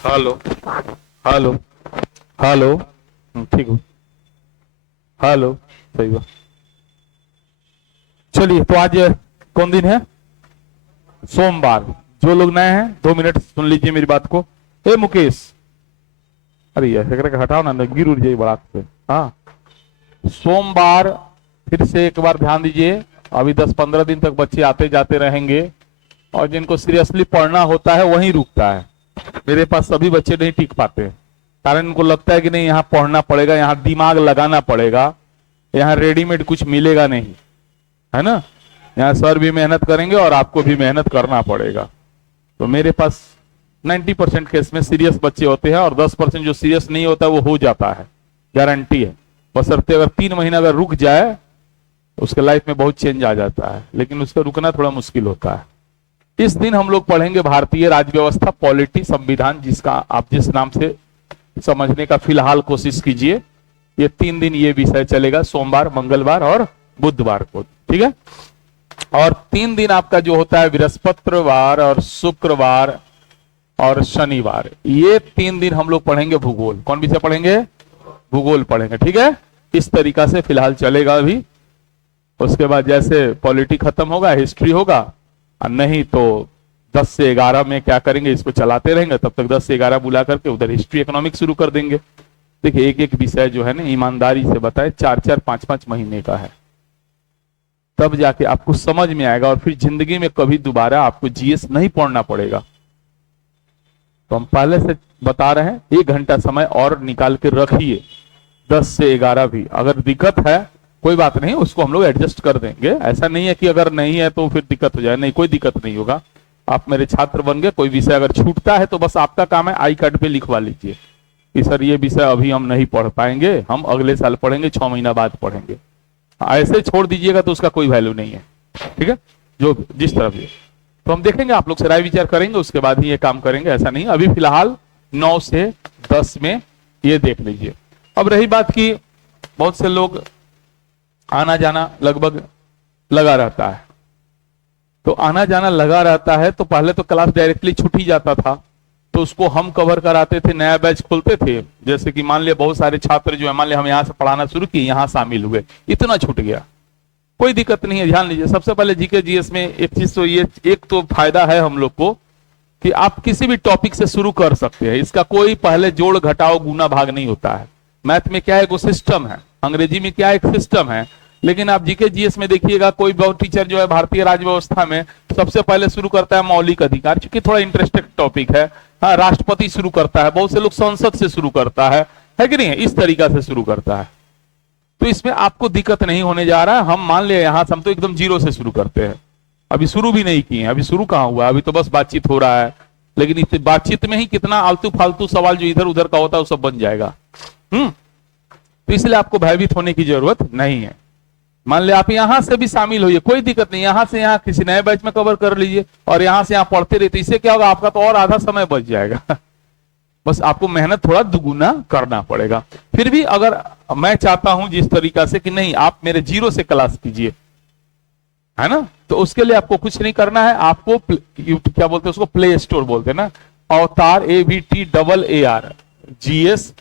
Hello. Hello. Hello. ठीक हो। Hello. सही बात। चलिए, तो आज कौन दिन है? सोमवार। जो लोग नए हैं 2 मिनट सुन लीजिए मेरी बात को। ए मुकेश, अरे ऐसे करके हटाओ ना, गिर उड़ जाइए बरात पे। हाँ, सोमवार। फिर से एक बार ध्यान दीजिए। अभी 10-15 दिन तक बच्चे आते जाते रहेंगे, और जिनको सीरियसली पढ़ना होता है वहीं रुकता है। मेरे पास सभी बच्चे नहीं टिक पाते, कारण इनको लगता है कि नहीं, यहाँ पढ़ना पड़ेगा, यहाँ दिमाग लगाना पड़ेगा, यहाँ रेडीमेड कुछ मिलेगा नहीं, है ना। यहाँ सर भी मेहनत करेंगे और आपको भी मेहनत करना पड़ेगा। तो मेरे पास 90% केस में सीरियस बच्चे होते हैं, और 10% जो सीरियस नहीं होता वो हो जाता है, गारंटी है। बशर्ते अगर 3 महीना अगर रुक जाए, उसके लाइफ में बहुत चेंज आ जाता है, लेकिन उसका रुकना थोड़ा मुश्किल होता है। इस दिन हम लोग पढ़ेंगे भारतीय राज्य व्यवस्था, पॉलिटी, संविधान, जिसका आप जिस नाम से समझने का फिलहाल कोशिश कीजिए। ये 3 दिन ये विषय चलेगा, सोमवार, मंगलवार और बुधवार को, ठीक है। और 3 दिन आपका जो होता है बृहस्पतिवार और शुक्रवार और शनिवार, ये 3 दिन हम लोग पढ़ेंगे भूगोल। कौन विषय पढ़ेंगे? भूगोल पढ़ेंगे, ठीक है। इस तरीका से फिलहाल चलेगा अभी। उसके बाद जैसे पॉलिटी खत्म होगा, हिस्ट्री होगा, और नहीं तो 10 से 11 में क्या करेंगे, इसको चलाते रहेंगे, तब तक 10 से 11 बुला करके उधर हिस्ट्री इकोनॉमिक्स शुरू कर देंगे। देखिए, एक एक विषय जो है ना, ईमानदारी से बताए, 4-4, 5-5 महीने का है, तब जाके आपको समझ में आएगा, और फिर जिंदगी में कभी दोबारा आपको जीएस नहीं पढ़ना पड़ेगा। तो हम पहले से बता रहे हैं, 1 घंटा समय और निकाल के रखिए। 10 से 11 भी, अगर दिक्कत है कोई बात नहीं, उसको हम लोग एडजस्ट कर देंगे। ऐसा नहीं है कि अगर नहीं है तो फिर दिक्कत हो जाए, नहीं, कोई दिक्कत नहीं होगा। आप मेरे छात्र बन गए, कोई विषय अगर छूटता है तो बस आपका काम है आई कार्ड पे लिखवा लीजिए कि सर ये विषय अभी हम नहीं पढ़ पाएंगे, हम अगले साल पढ़ेंगे, 6 महीना बाद पढ़ेंगे। ऐसे छोड़ दीजिएगा तो उसका कोई वैल्यू नहीं है, ठीक है, जो जिस तरह भी। तो हम देखेंगे, आप लोग से राय विचार करेंगे, उसके बाद ही ये काम करेंगे, ऐसा नहीं। अभी फिलहाल 9 से 10 में ये देख लीजिए। अब रही बात की, बहुत से लोग आना जाना लगभग लगा रहता है, तो आना जाना लगा रहता है, तो पहले तो क्लास डायरेक्टली छूट ही जाता था, तो उसको हम कवर कराते थे, नया बैच खोलते थे। जैसे कि मान लिया बहुत सारे छात्र जो है, मान लिया हम यहाँ से पढ़ाना शुरू किए, यहाँ शामिल हुए, इतना छूट गया, कोई दिक्कत नहीं है। ध्यान लीजिए, सबसे पहले जीके जीएस में एक चीज तो ये, एक तो फायदा है हम लोग को कि आप किसी भी टॉपिक से शुरू कर सकते हैं, इसका कोई पहले जोड़ घटाओ गुना भाग नहीं होता है। मैथ में क्या है, वो सिस्टम है, अंग्रेजी में क्या है, एक सिस्टम है। लेकिन आप जीके जीएस में देखिएगा, कोई बहुत टीचर जो है भारतीय राज्य व्यवस्था में सबसे पहले शुरू करता है मौलिक अधिकार, क्योंकि थोड़ा इंटरेस्टेड टॉपिक है। हाँ, राष्ट्रपति शुरू करता है, बहुत से लोग संसद से शुरू करता है कि नहीं, इस तरीका से शुरू करता है। तो इसमें आपको दिक्कत नहीं होने जा रहा है। हम मान लिया यहाँ से हम तो एकदम जीरो से शुरू करते हैं, अभी शुरू भी नहीं किए हैं, अभी शुरू कहाँ हुआ, अभी तो बस बातचीत हो रहा है। लेकिन इस बातचीत में ही कितना आलतू फालतू सवाल जो इधर उधर का होता है वो सब बन जाएगा। तो इसलिए आपको भयभीत होने की जरूरत नहीं है। मान लिया आप यहां से भी शामिल होइए, कोई दिक्कत नहीं, यहां से यहां किसी नए बैच में कवर कर लीजिए, और यहां से यहां पढ़ते रहते, इससे क्या होगा, आपका तो और आधा समय बच जाएगा। बस आपको मेहनत थोड़ा दुगुना करना पड़ेगा। फिर भी अगर मैं चाहता हूं जिस तरीका से कि नहीं, आप मेरे जीरो से क्लास कीजिए, है ना, तो उसके लिए आपको कुछ नहीं करना है। आपको क्या बोलते हैं उसको, प्ले स्टोर बोलते हैं ना, अवतार, AVTAAR GS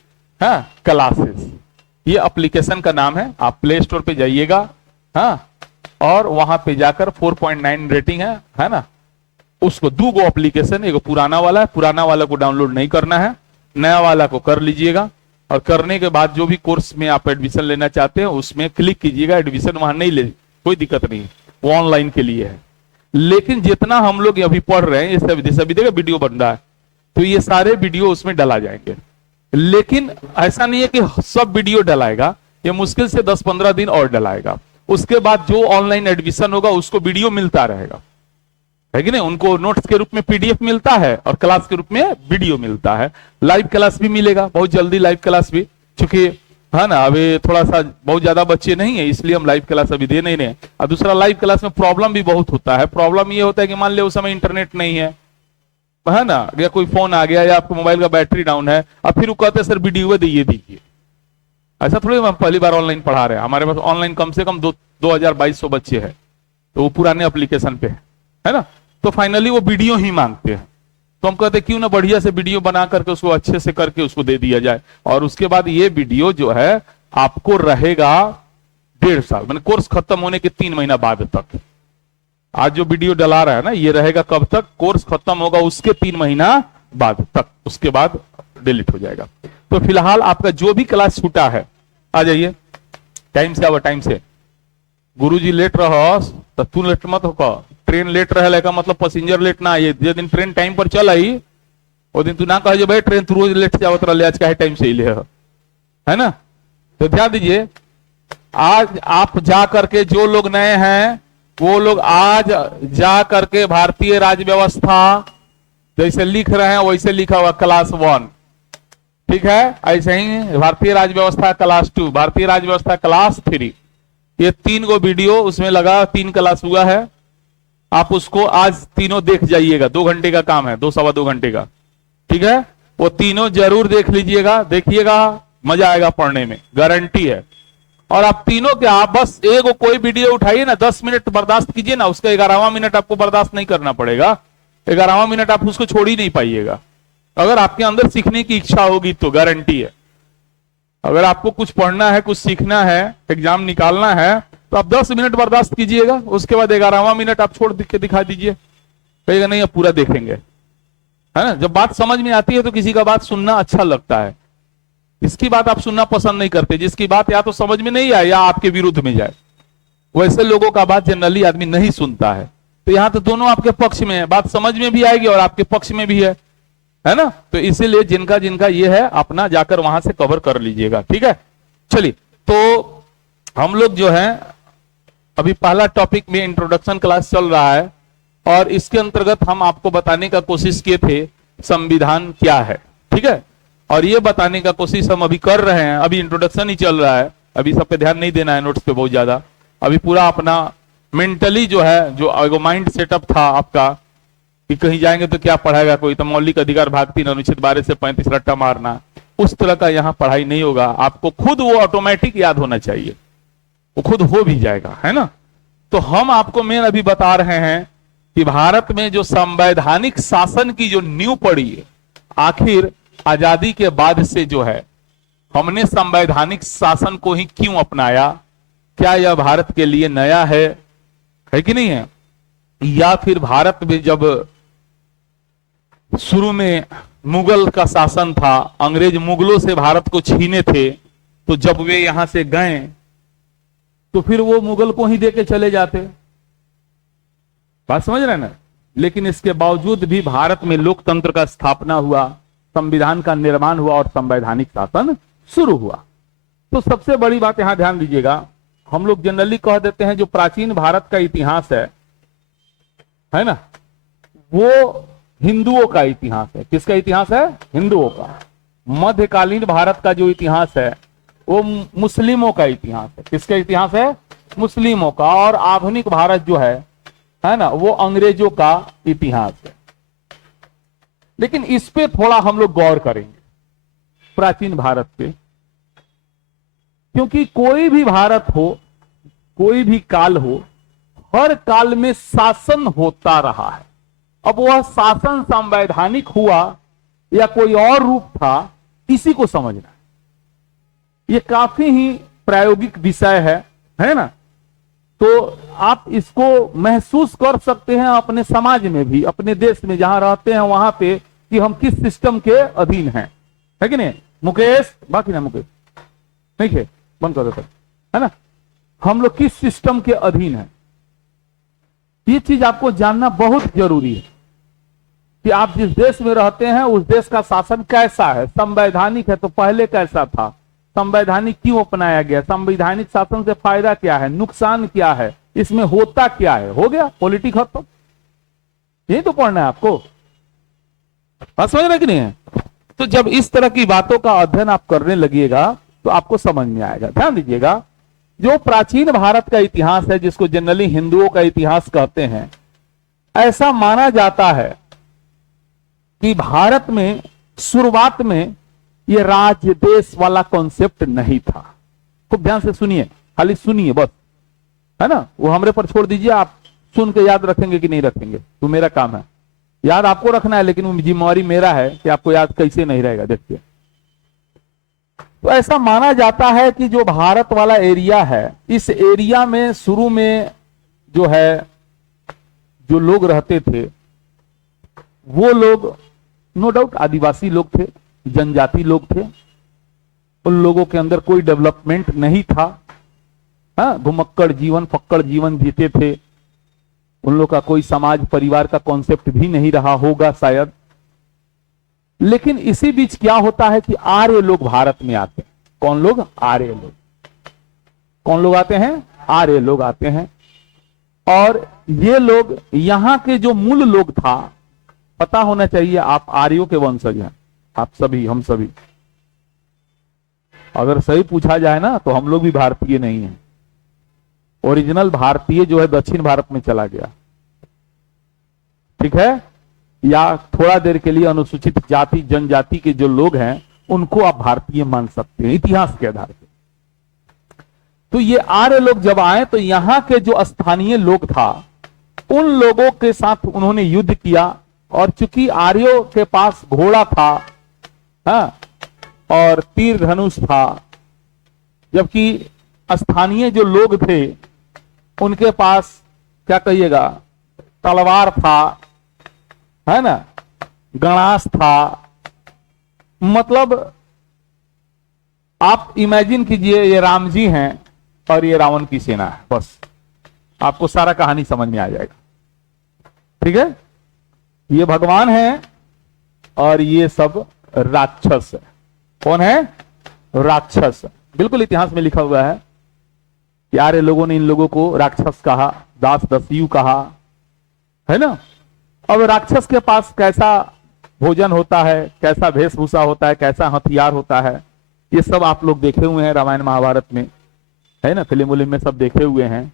क्लासेस, ये एप्लीकेशन का नाम है। आप प्ले स्टोर पे जाइएगा, हाँ, और वहां पे जाकर 4.9 रेटिंग है ना, उसको 2 एप्लीकेशन, एक पुराना वाला है, पुराना वाला को डाउनलोड नहीं करना है, नया वाला को कर लीजिएगा। और करने के बाद जो भी कोर्स में आप एडमिशन लेना चाहते हैं उसमें क्लिक कीजिएगा। एडमिशन वहां नहीं ले, कोई दिक्कत नहीं, वो ऑनलाइन के लिए है। लेकिन जितना हम लोग अभी पढ़ रहे हैं, ये सब जैसे अभी देखा वीडियो बन रहा है, तो ये सारे वीडियो उसमें डला जाएंगे। लेकिन ऐसा नहीं है कि सब वीडियो डलाएगा, ये मुश्किल से 10-15 दिन और डलाएगा। उसके बाद जो ऑनलाइन एडमिशन होगा उसको वीडियो मिलता रहेगा, है कि नहीं, उनको नोट्स के रूप में PDF मिलता है और क्लास के रूप में वीडियो मिलता है। लाइव क्लास भी मिलेगा बहुत जल्दी, लाइव क्लास भी, क्योंकि है ना, अभी थोड़ा सा बहुत ज्यादा बच्चे नहीं है, इसलिए हम लाइव क्लास अभी दे नहीं रहे। और दूसरा, लाइव क्लास में प्रॉब्लम भी बहुत होता है। प्रॉब्लम ये होता है कि मान लिया उस समय इंटरनेट नहीं है ना, या कोई फोन आ गया, या आपको मोबाइल का बैटरी डाउन है, अब फिर वो कहते हैं सर वीडियो दीजिए। ऐसा थोड़ी हम पहली बार ऑनलाइन पढ़ा रहे हैं, हमारे पास ऑनलाइन कम से कम 2200 बच्चे हैं, तो वो पुराने एप्लीकेशन पे है ना। तो फाइनली वो वीडियो ही मांगते हैं, तो हम कहते क्यों ना बढ़िया से वीडियो बना करके उसको अच्छे से करके उसको दे दिया जाए, और उसके बाद ये वीडियो जो है आपको रहेगा 1.5 साल, मैंने कोर्स खत्म होने के 3 महीना बाद तक। आज जो वीडियो डला रहा है ना, ये रहेगा कब तक? कोर्स खत्म होगा उसके 3 महीना बाद तक, उसके बाद डिलीट हो जाएगा। तो फिलहाल आपका जो भी क्लास छूटा है, आ जाइए टाइम से, आवा टाइम से। गुरुजी लेट रहो तो तू लेट मत हो, ट्रेन लेट रहे का मतलब पैसेंजर लेट ना आइए। जिस दिन ट्रेन टाइम पर चल आई वो दिन तू ना कहे भाई ट्रेन तू रोज लेट जावत रहे, आज का टाइम से ही ले, है ना। तो ध्यान दीजिए, आज आप जा करके, जो लोग नए हैं वो लोग आज जा करके भारतीय राज्य व्यवस्था जैसे लिख रहे हैं वैसे लिखा हुआ क्लास 1, ठीक है, ऐसे ही भारतीय राज्य व्यवस्था क्लास 2, भारतीय राज्य व्यवस्था क्लास 3, ये 3 गो वीडियो उसमें लगा, 3 क्लास हुआ है। आप उसको आज तीनों देख जाइएगा, 2 घंटे का काम है, 2 सवा 2 घंटे का, ठीक है। वो तीनों जरूर देख लीजिएगा, देखिएगा, मजा आएगा पढ़ने में, गारंटी है। और आप तीनों क्या, आप बस एक कोई वीडियो उठाइए ना, 10 मिनट बर्दाश्त कीजिए ना, उसका 11वां मिनट आपको बर्दाश्त नहीं करना पड़ेगा, 11वां मिनट आप उसको छोड़ ही नहीं पाइएगा। अगर आपके अंदर सीखने की इच्छा होगी तो गारंटी है। अगर आपको कुछ पढ़ना है, कुछ सीखना है, एग्जाम निकालना है, तो आप 10 मिनट बर्दाश्त कीजिएगा, उसके बाद 11वां मिनट आप छोड़ के दिखा दीजिए, कहिएगा नहीं अब पूरा देखेंगे, है ना। जब बात समझ में आती है तो किसी का बात सुनना अच्छा लगता है, इसकी बात आप सुनना पसंद नहीं करते, जिसकी बात या तो समझ में नहीं आए या आपके विरुद्ध में जाए, वैसे लोगों का बात जनरली आदमी नहीं सुनता है। तो यहां तो दोनों आपके पक्ष में है, बात समझ में भी आएगी और आपके पक्ष में भी है ना। तो इसीलिए जिनका जिनका ये है अपना जाकर वहां से कवर कर लीजिएगा, ठीक है। चलिए, तो हम लोग जो है अभी पहला टॉपिक में इंट्रोडक्शन क्लास चल रहा है, और इसके अंतर्गत हम आपको बताने का कोशिश किए थे संविधान क्या है, ठीक है। और ये बताने का कोशिश हम अभी कर रहे हैं, अभी इंट्रोडक्शन ही चल रहा है, अभी सब पे ध्यान नहीं देना है नोट्स पे बहुत ज्यादा। अभी पूरा अपना मेंटली जो है, जो माइंड सेटअप था आपका कि कहीं जाएंगे तो क्या पढ़ाएगा कोई, तो मौलिक अधिकार भाग 3 अनुच्छेद 12 से 35 रट्टा मारना, उस तरह का यहाँ पढ़ाई नहीं होगा। आपको खुद वो ऑटोमेटिक याद होना चाहिए, वो खुद हो भी जाएगा, है ना। तो हम आपको मेन अभी बता रहे हैं कि भारत में जो संवैधानिक शासन की जो नींव पड़ी है, आखिर आजादी के बाद से जो है हमने संवैधानिक शासन को ही क्यों अपनाया, क्या यह भारत के लिए नया है कि नहीं है, या फिर भारत में जब शुरू में मुगल का शासन था, अंग्रेज मुगलों से भारत को छीने थे, तो जब वे यहां से गए तो फिर वो मुगल को ही देके चले जाते, बात समझ रहे हैं ना। लेकिन इसके बावजूद भी भारत में लोकतंत्र का स्थापना हुआ, संविधान का निर्माण हुआ और संवैधानिक शासन शुरू हुआ। तो सबसे बड़ी बात यहां ध्यान दीजिएगा, हम लोग जनरली कह देते हैं जो प्राचीन भारत का इतिहास है ना, वो हिंदुओं का इतिहास है। किसका इतिहास है? हिंदुओं का। मध्यकालीन भारत का जो इतिहास है वो मुस्लिमों का इतिहास है। किसका इतिहास है? मुस्लिमों का। और आधुनिक भारत जो है ना, वो अंग्रेजों का इतिहास है। लेकिन इस पे थोड़ा हम लोग गौर करेंगे, प्राचीन भारत पे, क्योंकि कोई भी भारत हो, कोई भी काल हो, हर काल में शासन होता रहा है। अब वह शासन संवैधानिक हुआ या कोई और रूप था, इसी को समझना है। ये काफी ही प्रायोगिक विषय है ना। तो आप इसको महसूस कर सकते हैं अपने समाज में भी, अपने देश में जहां रहते हैं वहां पे, कि हम किस सिस्टम के अधीन हैं, है कि नहीं। मुकेश, बाकी ना मुकेश नहीं है, बंद कर देते, है ना। हम लोग किस सिस्टम के अधीन हैं, ये चीज आपको जानना बहुत जरूरी है कि आप जिस देश में रहते हैं उस देश का शासन कैसा है। संवैधानिक है तो पहले कैसा था, संवैधानिक क्यों अपनाया गया, संवैधानिक शासन से फायदा क्या है, नुकसान क्या है, इसमें होता क्या है। हो गया, पॉलिटिक खत्म। यही तो पढ़ना है आपको, बात समझ रहे कि नहीं है। तो जब इस तरह की बातों का अध्ययन आप करने लगिएगा तो आपको समझ में आएगा। ध्यान दीजिएगा, जो प्राचीन भारत का इतिहास है, जिसको जनरली हिंदुओं का इतिहास कहते हैं, ऐसा माना जाता है कि भारत में शुरुआत में ये राज्य देश वाला कॉन्सेप्ट नहीं था। खूब ध्यान से सुनिए, खाली सुनिए बस, है ना। वो हमरे पर छोड़ दीजिए, आप सुन के याद रखेंगे कि नहीं रखेंगे तो मेरा काम है। याद आपको रखना है, लेकिन जिम्मेवारी मेरा है कि आपको याद कैसे नहीं रहेगा। देखिए, तो ऐसा माना जाता है कि जो भारत वाला एरिया है, इस एरिया में शुरू में जो है जो लोग रहते थे, वो लोग नो डाउट आदिवासी लोग थे, जनजाति लोग थे। उन लोगों के अंदर कोई डेवलपमेंट नहीं था। हाँ, घुमक्कड़ जीवन, फक्कड़ जीवन जीते थे। उन लोग का कोई समाज परिवार का कॉन्सेप्ट भी नहीं रहा होगा शायद। लेकिन इसी बीच क्या होता है कि आर्य लोग भारत में आते हैं। कौन लोग? आर्य लोग। कौन लोग आते हैं? आर्य लोग आते हैं। और ये लोग यहां के जो मूल लोग था, पता होना चाहिए आप आर्यों के वंशज हैं, आप सभी, हम सभी। अगर सही पूछा जाए ना तो हम लोग भी भारतीय नहीं हैं। ओरिजिनल भारतीय जो है दक्षिण भारत में चला गया, ठीक है, या थोड़ा देर के लिए अनुसूचित जाति जनजाति के जो लोग हैं उनको आप भारतीय मान सकते हैं इतिहास के आधार पर। तो ये आर्य लोग जब आए तो यहां के जो स्थानीय लोग था उन लोगों के साथ उन्होंने युद्ध किया। और चूंकि आर्यों के पास घोड़ा था, हाँ, और तीर धनुष था, जबकि स्थानीय जो लोग थे उनके पास क्या कहिएगा, तलवार था, है ना, गणास था। मतलब आप इमेजिन कीजिए ये राम जी हैं और ये रावण की सेना है, बस आपको सारा कहानी समझ में आ जाएगा। ठीक है, ये भगवान है और ये सब राक्षस है। कौन है? राक्षस। बिल्कुल इतिहास में लिखा हुआ है कि आर्य लोगों ने इन लोगों को राक्षस कहा, दास दस्यु कहा, है ना। अब राक्षस के पास कैसा भोजन होता है, कैसा वेशभूषा होता है, कैसा हथियार होता है, ये सब आप लोग देखे हुए हैं रामायण महाभारत में, है ना, फिल्म उलिम में सब देखे हुए हैं।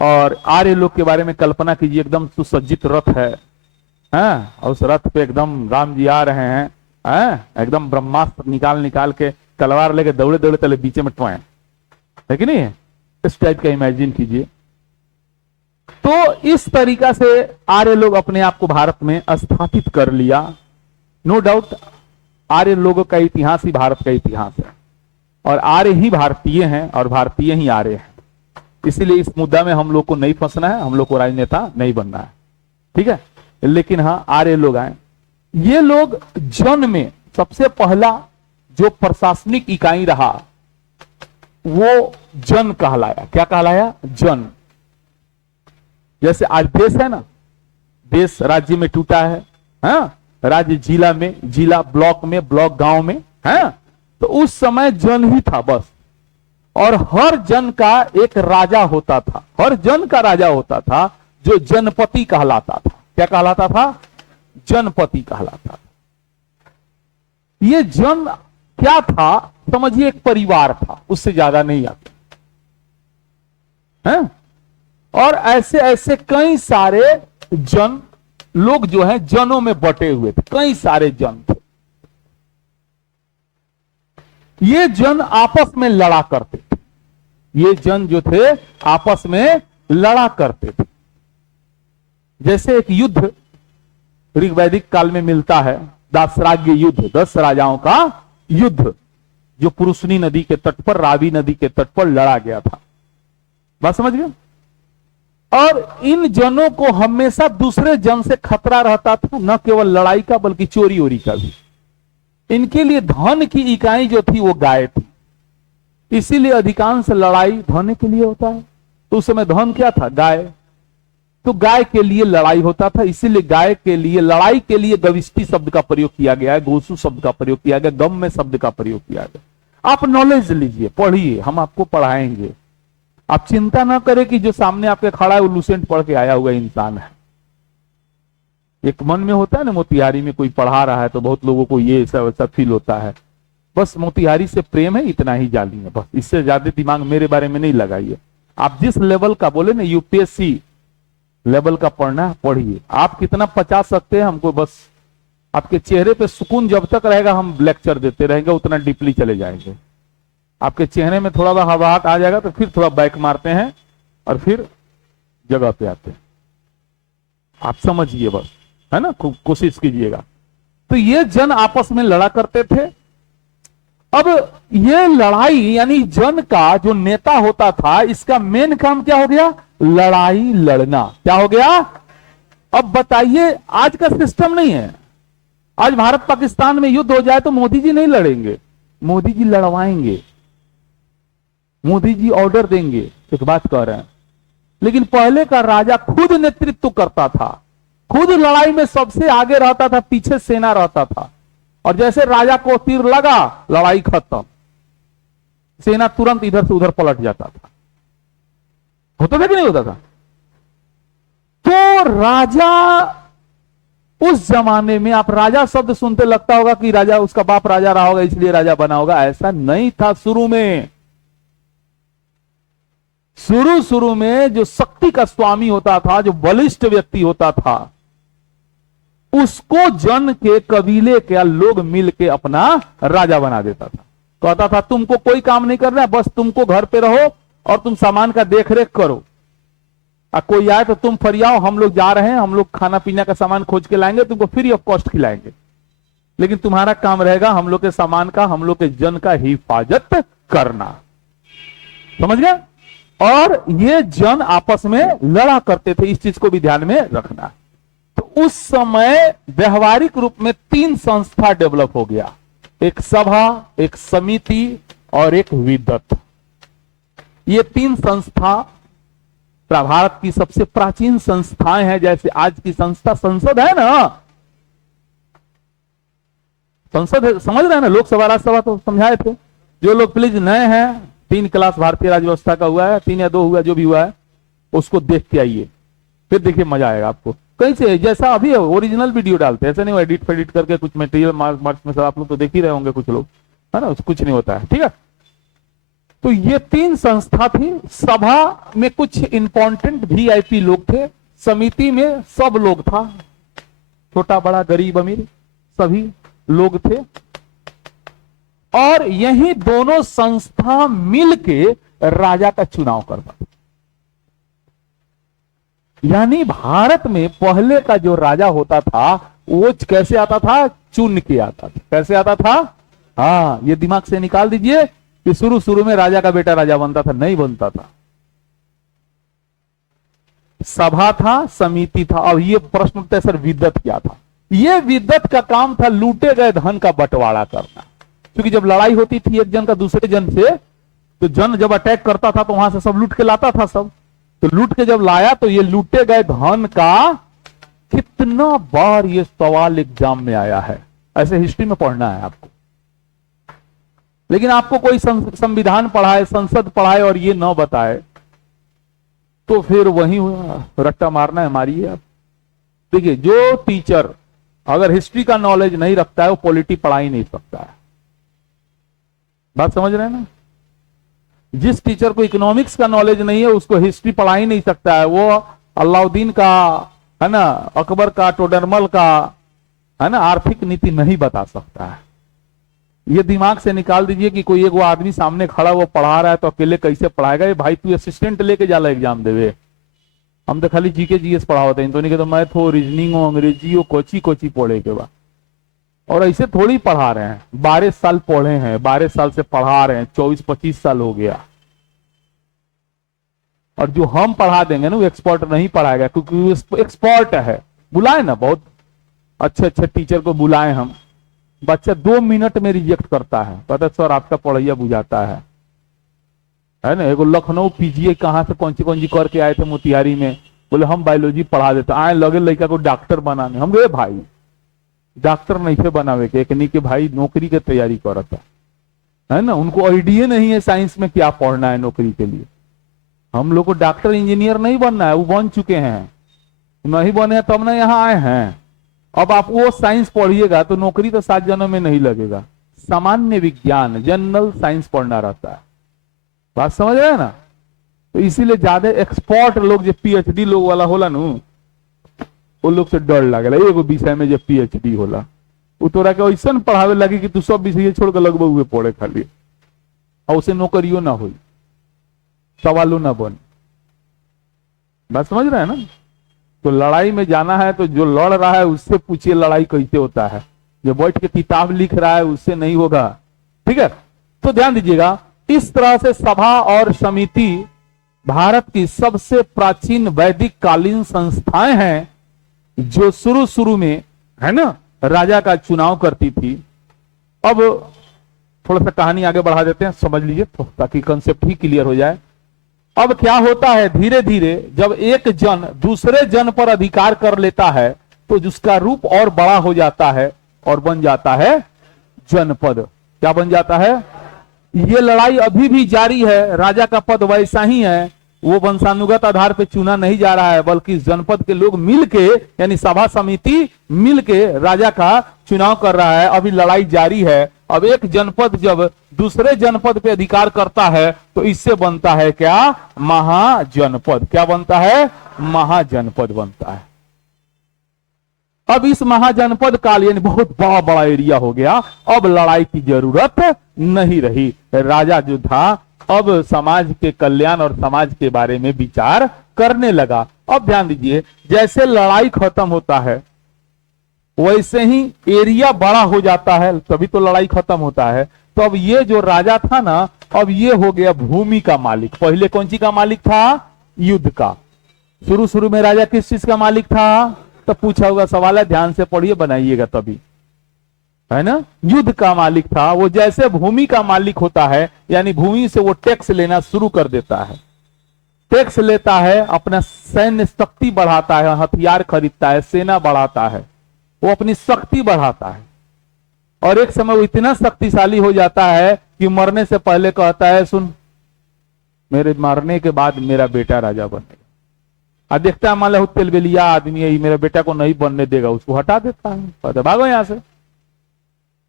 और आर्य लोग के बारे में कल्पना कीजिए, एकदम सुसज्जित रथ है, हाँ, और उस रथ पे एकदम राम जी आ रहे हैं, हाँ, एकदम ब्रह्मास्त्र निकाल के तलवार लेके दौड़े दौड़े तले बीच में टोए, है कि नहीं? इस टाइप का इमेजिन कीजिए। तो इस तरीका से आर्य लोग अपने आप को भारत में स्थापित कर लिया। नो डाउट आर्य लोगों का इतिहास ही भारत का इतिहास है, और आर्य ही भारतीय हैं और भारतीय ही आर्य हैं। इसीलिए इस मुद्दा में हम लोग को नहीं फंसना है, हम लोग को राजनेता नहीं बनना है, ठीक है। लेकिन हाँ, आर्य लोग आए। ये लोग जन में सबसे पहला जो प्रशासनिक इकाई रहा वो जन कहलाया। क्या कहलाया? जन। जैसे आज देश है ना, देश राज्य में टूटा है, हाँ, राज्य जिला में, जिला ब्लॉक में, ब्लॉक गांव में, हाँ, तो उस समय जन ही था बस। और हर जन का एक राजा होता था, हर जन का राजा होता था जो जनपति कहलाता था। क्या कहलाता था? जनपति कहलाता था। ये जन क्या था? समझिए एक परिवार था, उससे ज्यादा नहीं आता है। और ऐसे ऐसे कई सारे जन लोग जो हैं जनों में बटे हुए थे, कई सारे जन थे। ये जन आपस में लड़ा करते थे, ये जन जो थे आपस में लड़ा करते थे। जैसे एक युद्ध ऋग्वैदिक काल में मिलता है, दासराग्य युद्ध, 10 राजाओं का युद्ध, जो पुरुषनी नदी के तट पर, रावी नदी के तट पर लड़ा गया था। बात समझ गए? और इन जनों को हमेशा दूसरे जन से खतरा रहता था, न केवल लड़ाई का बल्कि चोरी ओरी का भी। इनके लिए धन की इकाई जो थी वो गाय थी, इसीलिए अधिकांश लड़ाई धन के लिए होता है। तो उस समय धन क्या था? गाय। तो गाय के लिए लड़ाई होता था, इसीलिए गाय के लिए, लड़ाई के लिए गविष्टि शब्द का प्रयोग किया गया है, गोसु शब्द का प्रयोग किया गया, गम में शब्द का प्रयोग किया गया। आप नॉलेज लीजिए, पढ़िए, हम आपको पढ़ाएंगे। आप चिंता ना करें कि जो सामने आपके खड़ा है वो लुसेंट पढ़ के आया हुआ इंसान है। एक मन में होता है ना, मोतिहारी में कोई पढ़ा रहा है तो बहुत लोगों को ये ऐसा फील होता है, बस मोतिहारी से प्रेम है, इतना ही जाली है, बस इससे ज्यादा दिमाग मेरे बारे में नहीं लगाइए। आप जिस लेवल का बोले ना, यूपीएससी लेवल का पढ़ना, पढ़िए। आप कितना पचा सकते हैं हमको, बस आपके चेहरे पे सुकून जब तक रहेगा हम लेक्चर देते रहेंगे, उतना डीपली चले जाएंगे। आपके चेहरे में थोड़ा हवाहट आ जाएगा तो फिर थोड़ा बैक मारते हैं और फिर जगह पे आते हैं। आप समझिए बस। है ना, कोशिश कीजिएगा। तो ये जन आपस में लड़ा करते थे। अब ये लड़ाई यानी जन का जो नेता होता था, इसका मेन काम क्या हो गया? लड़ाई लड़ना। क्या हो गया? अब बताइए, आज का सिस्टम नहीं है। आज भारत पाकिस्तान में युद्ध हो जाए तो मोदी जी नहीं लड़ेंगे, मोदी जी लड़वाएंगे, मोदी जी ऑर्डर देंगे, एक बात कह रहे हैं। लेकिन पहले का राजा खुद नेतृत्व करता था, खुद लड़ाई में सबसे आगे रहता था, पीछे सेना रहता था, और जैसे राजा को तीर लगा, लड़ाई खत्म, सेना तुरंत इधर से उधर पलट जाता था। होता था कि नहीं होता था? तो राजा उस जमाने में, आप राजा शब्द सुनते लगता होगा कि राजा, उसका बाप राजा रहा होगा इसलिए राजा बना होगा। ऐसा नहीं था। शुरू में जो शक्ति का स्वामी होता था, जो बलिष्ठ व्यक्ति होता था, उसको जन के, कबीले के लोग मिलके अपना राजा बना देता था। कहता था तुमको कोई काम नहीं करना है, बस तुमको घर पे रहो और तुम सामान का देखरेख करो। कोई आए तो तुम फरियाओ, हम लोग जा रहे हैं, हम लोग खाना पीना का सामान खोज के लाएंगे, तुमको फ्री ऑफ कॉस्ट खिलाएंगे, लेकिन तुम्हारा काम रहेगा हम लोग के सामान का, हम लोग के जन का हिफाजत करना। समझ गए? और ये जन आपस में लड़ा करते थे, इस चीज को भी ध्यान में रखना। तो उस समय व्यवहारिक रूप में 3 संस्था डेवलप हो गया, एक सभा, एक समिति और एक विद्वत। ये 3 संस्था भारत की सबसे प्राचीन संस्थाएं हैं। जैसे आज की संस्था संसद है ना, संसद है, समझ रहे हैं ना, लोकसभा राज्यसभा तो समझाए थे। जो लोग प्लीज नए हैं, 3 क्लास भारतीय राज्य व्यवस्था का हुआ है, 3 या 2 हुआ, जो भी हुआ है उसको देख के आइए, फिर देखिए मजा आएगा आपको। कहीं से जैसा अभी ओरिजिनल वीडियो डालते हैं, ऐसे नहीं एडिट फेडिट करके कुछ मटेरियल मार्क्स में सब आप लोग तो देख ही रहे होंगे, कुछ लोग, है ना, कुछ नहीं होता है, ठीक है। तो ये 3 संस्था थी। सभा में कुछ इंपॉर्टेंट वीआईपी लोग थे, समिति में सब लोग था, छोटा बड़ा गरीब अमीर सभी लोग थे, और यही दोनों संस्था मिलके राजा का चुनाव करता था। यानी भारत में पहले का जो राजा होता था वो कैसे आता था? चुन के आता था। कैसे आता था? हाँ, ये दिमाग से निकाल दीजिए कि शुरू में राजा का बेटा राजा बनता था, नहीं बनता था। सभा था, समिति था। अब ये प्रश्न उठता है, सर विद्वत क्या था? ये विद्वत का काम था लूटे गए धन का बंटवारा करना। क्योंकि जब लड़ाई होती थी एक जन का दूसरे जन से, तो जन जब अटैक करता था तो वहां से सब लूट के लाता था सब। तो लूट के जब लाया तो ये लूटे गए धन का कितना बार ये सवाल एग्जाम में आया है, ऐसे हिस्ट्री में पढ़ना है आपको। लेकिन आपको कोई संविधान पढ़ाए, संसद पढ़ाए और ये न बताए तो फिर वही रट्टा मारना है, मारिए आप। देखिए, जो टीचर अगर हिस्ट्री का नॉलेज नहीं रखता है वो पॉलिटी पढ़ा ही नहीं सकता है। बात समझ रहे हैं ना? जिस टीचर को इकोनॉमिक्स का नॉलेज नहीं है उसको हिस्ट्री पढ़ा ही नहीं सकता है। वो अलाउद्दीन का, है ना, अकबर का, टोडरमल का, है ना, आर्थिक नीति नहीं बता सकता है। ये दिमाग से निकाल दीजिए कि कोई एक वो आदमी सामने खड़ा वो पढ़ा रहा है तो अकेले कैसे पढ़ाएगा? ये भाई तू असिस्टेंट लेके जाला एग्जाम देवे, हम तो खाली जीके जीएस पढ़ा होते हैं, तो नहीं कि तो मैथ हो, रीजनिंग हो, अंग्रेजी हो, कोची पढ़े के बाद। और ऐसे थोड़ी पढ़ा रहे हैं, 12 साल पढ़े हैं, 12 साल से पढ़ा रहे हैं, 24-25 साल हो गया। और जो हम पढ़ा देंगे ना वो एक्सपर्ट नहीं पढ़ाएगा, क्योंकि वो एक्सपर्ट है। बुलाए ना, बहुत अच्छे अच्छे टीचर को बुलाए हम, बच्चा 2 मिनट में रिजेक्ट करता है, कहता है सर आपका पढ़ैया बुझाता है ना। एगो लखनऊ पीजीए कहाँ से कौन सी करके आए थे मोतिहारी में, बोले हम बायोलॉजी पढ़ा देते, आए लगे लड़का को डॉक्टर बनाने। हम गए भाई डॉक्टर नहीं थे बनावे के, एक नहीं के भाई नौकरी की तैयारी करता है ना, उनको आइडिया नहीं है साइंस में क्या पढ़ना है नौकरी के लिए। हम लोग को डॉक्टर इंजीनियर नहीं बनना है, वो बन चुके हैं, नहीं बने हैं तब ना यहाँ आए हैं। अब आप वो साइंस पढ़िएगा तो नौकरी तो 7 जन्म में नहीं लगेगा। सामान्य विज्ञान, जनरल साइंस पढ़ना रहता है। बात समझ रहे हैं ना? तो इसीलिए ज्यादा एक्सपर्ट लोग जो पीएचडी लोग वाला होला नु, वो लोग से डर लगेला। एगो विषय में जो पीएचडी होला वो तोरा के ऐसा पढ़ावे लगे कि तू सब विषय छोड़ के लगभग हुए पढ़े खाली, और उसे नौकरियों ना हुई, सवालों ना बन। बात समझ रहे हैं ना? तो लड़ाई में जाना है तो जो लड़ रहा है उससे पूछिए लड़ाई कैसे होता है, जो बैठ के किताब लिख रहा है उससे नहीं होगा। ठीक है, तो ध्यान दीजिएगा, इस तरह से सभा और समिति भारत की सबसे प्राचीन वैदिक कालीन संस्थाएं हैं जो शुरू शुरू में, है ना, राजा का चुनाव करती थी। अब थोड़ा सा कहानी आगे बढ़ा देते हैं, समझ लीजिए तो, ताकि कंसेप्ट ही क्लियर हो जाए। अब क्या होता है, धीरे धीरे जब एक जन दूसरे जन पर अधिकार कर लेता है तो जिसका रूप और बड़ा हो जाता है और बन जाता है जनपद। क्या बन जाता है? ये लड़ाई अभी भी जारी है, राजा का पद वैसा ही है, वो वंशानुगत आधार पे चुना नहीं जा रहा है, बल्कि जनपद के लोग मिलके, यानी सभा समिति मिलके राजा का चुनाव कर रहा है। अभी लड़ाई जारी है। अब एक जनपद जब दूसरे जनपद पे अधिकार करता है तो इससे बनता है क्या? महाजनपद। क्या बनता है? महाजनपद बनता है। अब इस महाजनपद काल यानी बहुत बड़ा बड़ा एरिया हो गया, अब लड़ाई की जरूरत नहीं रही। राजा जो था अब समाज के कल्याण और समाज के बारे में विचार करने लगा। अब ध्यान दीजिए, जैसे लड़ाई खत्म होता है वैसे ही एरिया बड़ा हो जाता है, तभी तो लड़ाई खत्म होता है। तो अब ये जो राजा था ना, अब ये हो गया भूमि का मालिक। पहले कौन सी का मालिक था? युद्ध का। शुरू शुरू में राजा किस चीज का मालिक था? तो पूछा होगा, सवाल है, ध्यान से पढ़िए, बनाइएगा तभी, है ना। युद्ध का मालिक था। वो जैसे भूमि का मालिक होता है, यानी भूमि से वो टैक्स लेना शुरू कर देता है, टैक्स लेता है, अपना सैन्य शक्ति बढ़ाता है, हथियार खरीदता है, सेना बढ़ाता है, वो अपनी शक्ति बढ़ाता है। और एक समय वो इतना शक्तिशाली हो जाता है कि मरने से पहले कहता है, सुन, मेरे मरने के बाद मेरा बेटा राजा बनेगा। अब देखता है, मान लो तेलबेलिया आदमी है, मेरे बेटा को नहीं बनने देगा, उसको हटा देता है, कहता भागो यहां से।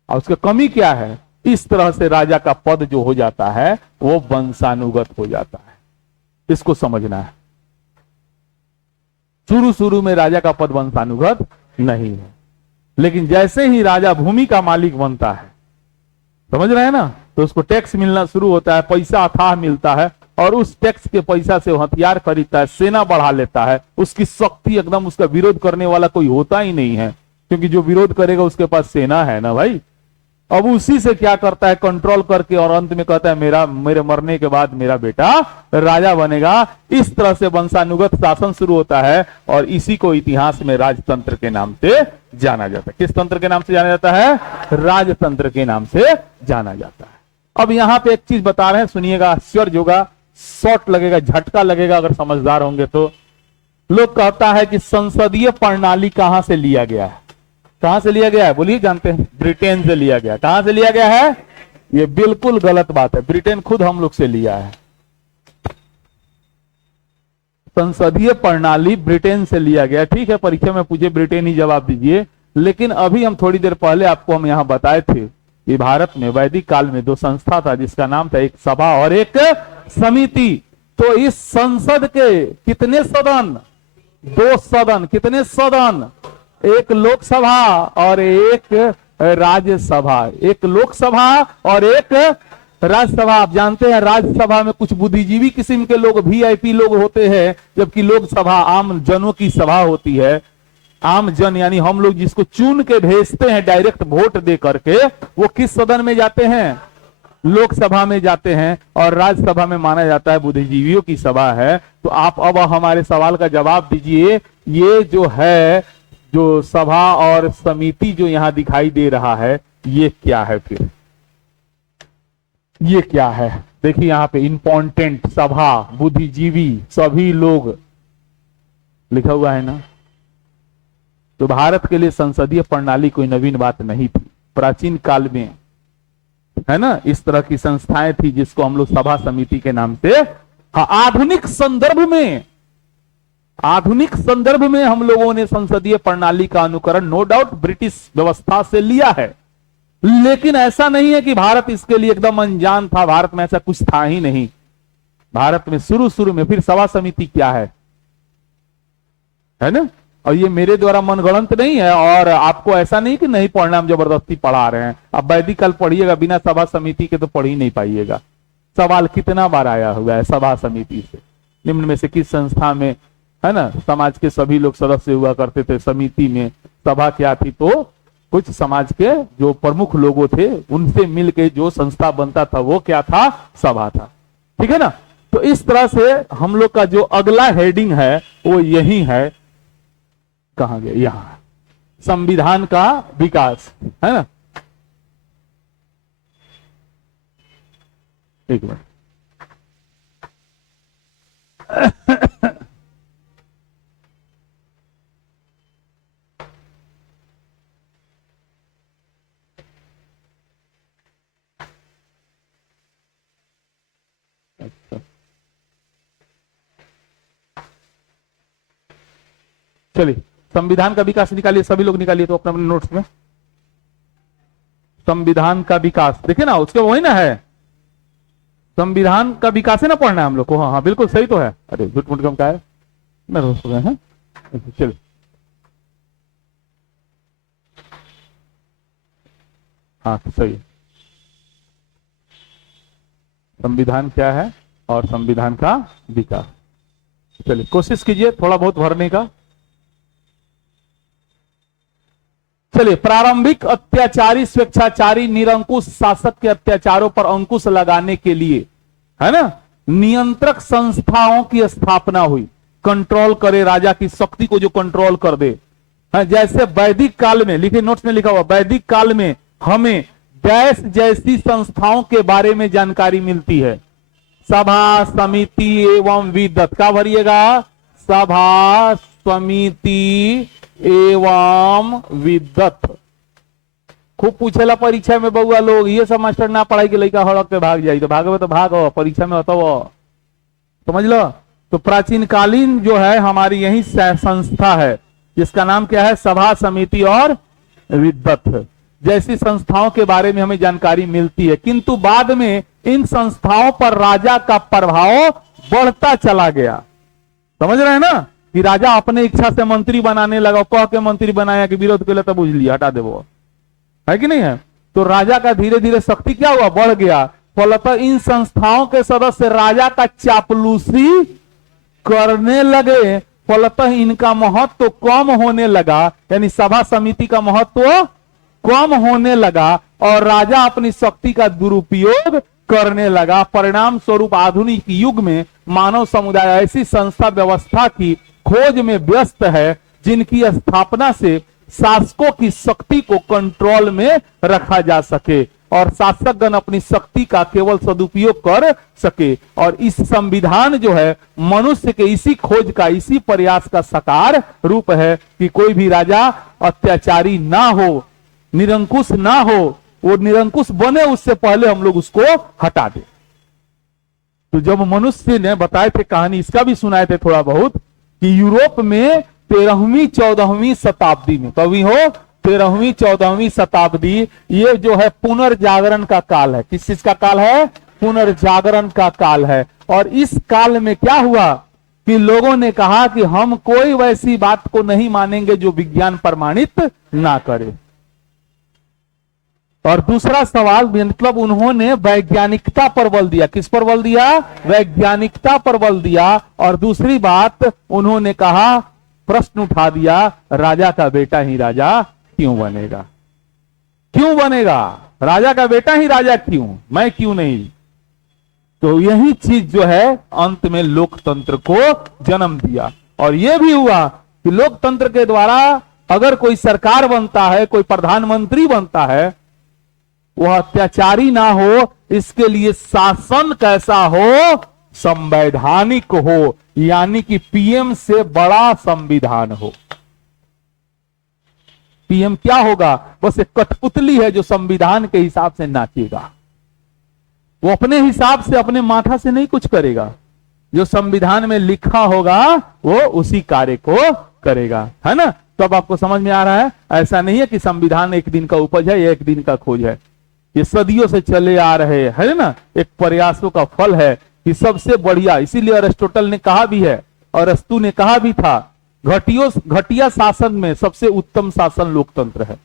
और उसकी कमी क्या है? इस तरह से राजा का पद जो हो जाता है वो वंशानुगत हो जाता है। इसको समझना है। शुरू शुरू में राजा का पद वंशानुगत नहीं है, लेकिन जैसे ही राजा भूमि का मालिक बनता है, समझ रहे हैं ना, तो उसको टैक्स मिलना शुरू होता है, पैसा अथाह मिलता है, और उस टैक्स के पैसा से वो हथियार खरीदता है, सेना बढ़ा लेता है, उसकी शक्ति एकदम, उसका विरोध करने वाला कोई होता ही नहीं है, क्योंकि जो विरोध करेगा उसके पास सेना है ना भाई। अब उसी से क्या करता है, कंट्रोल करके, और अंत में कहता है मेरे मरने के बाद मेरा बेटा राजा बनेगा। इस तरह से वंशानुगत शासन शुरू होता है, और इसी को इतिहास में राजतंत्र के नाम से जाना जाता है। किस तंत्र के नाम से जाना जाता है? राजतंत्र के नाम से जाना जाता है। अब यहां पे एक चीज बता रहे हैं, सुनिएगा, आश्चर्य होगा, शॉर्ट लगेगा, झटका लगेगा अगर समझदार होंगे तो। लोग कहता है कि संसदीय प्रणाली कहां से लिया गया है? कहां से लिया गया है? बोलिए, जानते हैं? ब्रिटेन से लिया गया। कहां से लिया गया है? ये बिल्कुल गलत बात है। ब्रिटेन खुद हम लोग से लिया है। संसदीय प्रणाली ब्रिटेन से लिया गया, ठीक है, परीक्षा में पूछे ब्रिटेन ही जवाब दीजिए। लेकिन अभी हम थोड़ी देर पहले आपको हम यहां बताए थे कि भारत में वैदिक काल में दो संस्था था, जिसका नाम था एक सभा और एक समिति। तो इस संसद के कितने सदन? दो सदन। कितने सदन? एक लोकसभा और एक राज्यसभा। एक लोकसभा और एक राज्यसभा। आप जानते हैं राज्यसभा में कुछ बुद्धिजीवी किस्म के लोग, वीआईपी लोग होते हैं, जबकि लोकसभा आम जनों की सभा होती है। आम जन यानी हम लोग जिसको चुन के भेजते हैं डायरेक्ट वोट दे करके, वो किस सदन में जाते हैं? लोकसभा में जाते हैं। और राज्यसभा में माना जाता है बुद्धिजीवियों की सभा है। तो आप अब हमारे सवाल का जवाब दीजिए, ये जो है, जो सभा और समिति जो यहां दिखाई दे रहा है, ये क्या है? फिर ये क्या है? देखिए यहां पे इंपॉर्टेंट, सभा, बुद्धिजीवी, सभी लोग लिखा हुआ है ना। तो भारत के लिए संसदीय प्रणाली कोई नवीन बात नहीं थी। प्राचीन काल में, है ना, इस तरह की संस्थाएं थी जिसको हम लोग सभा समिति के नाम से, हाँ, आधुनिक संदर्भ में हम लोगों ने संसदीय प्रणाली का अनुकरण नो डाउट ब्रिटिश व्यवस्था से लिया है। लेकिन ऐसा नहीं है कि भारत इसके लिए एकदम अनजान था। भारत में ऐसा कुछ था ही नहीं। भारत में शुरू में, फिर सभा समिति क्या है ना। और ये मेरे द्वारा मनगढ़ंत नहीं है, और आपको ऐसा नहीं कि नहीं पढ़ना, हम जबरदस्ती पढ़ा रहे हैं। अब वैदिक काल पढ़िएगा, बिना सभा समिति के तो पढ़ ही नहीं पाइएगा। सवाल कितना बार आया हुआ है सभा समिति से? निम्न में से किस संस्था में है ना, समाज के सभी लोग सदस्य हुआ करते थे समिति में। सभा क्या थी, तो कुछ समाज के जो प्रमुख लोगों थे उनसे मिलके जो संस्था बनता था वो क्या था, सभा था। ठीक है ना। तो इस तरह से हम लोग का जो अगला हेडिंग है वो यही है, कहां गया, यहां, संविधान का विकास, है ना। एक मिनट, चलिए संविधान का विकास निकालिए, सभी लोग निकालिए तो अपने अपने नोट्स में। संविधान का विकास देखिए ना, उसके वही ना है, संविधान का विकास है ना पढ़ना है हम लोग को। हाँ हाँ बिल्कुल सही तो है, अरे झूठ मूठ कम का है ना, रोज गए हैं। चलिए हाँ तो सही है। संविधान क्या है और संविधान का विकास, चलिए कोशिश कीजिए थोड़ा बहुत भरने का। चलिए, प्रारंभिक अत्याचारी स्वेच्छाचारी निरंकुश शासक के अत्याचारों पर अंकुश लगाने के लिए, है ना, नियंत्रक संस्थाओं की स्थापना हुई। कंट्रोल करे, राजा की शक्ति को जो कंट्रोल कर दे। जैसे वैदिक काल में, लिखे नोट्स में लिखा हुआ, वैदिक काल में हमें डैश जैसी संस्थाओं के बारे में जानकारी मिलती है। सभा समिति एवं विद्वत, क्या भरिएगा, सभा समिति एवं विद्वत। खूब पूछेला परीक्षा में बउआ लोग, ये सब मास्टर ना पढ़ाई के लड़का हड़क के भाग जाए, तो भागवे तो भाग परीक्षा में होता वो, समझ लो। तो प्राचीन कालीन जो है हमारी यही संस्था है जिसका नाम क्या है, सभा समिति और विद्वत जैसी संस्थाओं के बारे में हमें जानकारी मिलती है। किंतु बाद में इन संस्थाओं पर राजा का प्रभाव बढ़ता चला गया। समझ रहे हैं ना, कि राजा अपने इच्छा से मंत्री बनाने लगा, कह के मंत्री बनाया कि विरोध के लिए तो बुझ लिया, हटा दे, वो है कि नहीं है। तो राजा का धीरे धीरे शक्ति क्या हुआ, बढ़ गया। फलतः इन संस्थाओं के सदस्य राजा का चापलूसी करने लगे, फलतः इनका महत्व तो कम होने लगा, यानी सभा समिति का महत्व तो कम होने लगा और राजा अपनी शक्ति का दुरुपयोग करने लगा। परिणाम स्वरूप आधुनिक युग में मानव समुदाय ऐसी संस्था व्यवस्था की खोज में व्यस्त है जिनकी स्थापना से शासकों की शक्ति को कंट्रोल में रखा जा सके और शासकगण अपनी शक्ति का केवल सदुपयोग कर सके। और इस संविधान जो है मनुष्य के इसी खोज का, इसी प्रयास का साकार रूप है कि कोई भी राजा अत्याचारी ना हो, निरंकुश ना हो, वो निरंकुश बने उससे पहले हम लोग उसको हटा दे। तो जब मनुष्य ने बताए थे कहानी, इसका भी सुनाए थे थोड़ा बहुत, कि यूरोप में 13वीं 14वीं शताब्दी में, कभी हो 13वीं 14वीं शताब्दी, ये जो है पुनर्जागरण का काल है। किस चीज का काल है, पुनर्जागरण का काल है। और इस काल में क्या हुआ कि लोगों ने कहा कि हम कोई वैसी बात को नहीं मानेंगे जो विज्ञान प्रमाणित ना करे। और दूसरा सवाल, मतलब उन्होंने वैज्ञानिकता पर बल दिया। किस पर बल दिया, वैज्ञानिकता पर बल दिया। और दूसरी बात उन्होंने कहा, प्रश्न उठा दिया, राजा का बेटा ही राजा क्यों बनेगा, क्यों बनेगा, राजा का बेटा ही राजा क्यों, मैं क्यों नहीं। तो यही चीज जो है अंत में लोकतंत्र को जन्म दिया। और यह भी हुआ कि लोकतंत्र के द्वारा अगर कोई सरकार बनता है, कोई प्रधानमंत्री बनता है, वह अत्याचारी ना हो, इसके लिए शासन कैसा हो, संवैधानिक हो, यानी कि पीएम से बड़ा संविधान हो। पीएम क्या होगा, बस एक कठपुतली है जो संविधान के हिसाब से नाचेगा। वो अपने हिसाब से, अपने माथा से नहीं कुछ करेगा, जो संविधान में लिखा होगा वो उसी कार्य को करेगा, है ना। तो अब आपको समझ में आ रहा है, ऐसा नहीं है कि संविधान एक दिन का उपज है या एक दिन का खोज है, ये सदियों से चले आ रहे है ना, एक प्रयासों का फल है कि सबसे बढ़िया। इसीलिए अरिस्टोटल ने कहा भी है और अरस्तु ने कहा भी था, घटिया शासन में सबसे उत्तम शासन लोकतंत्र है।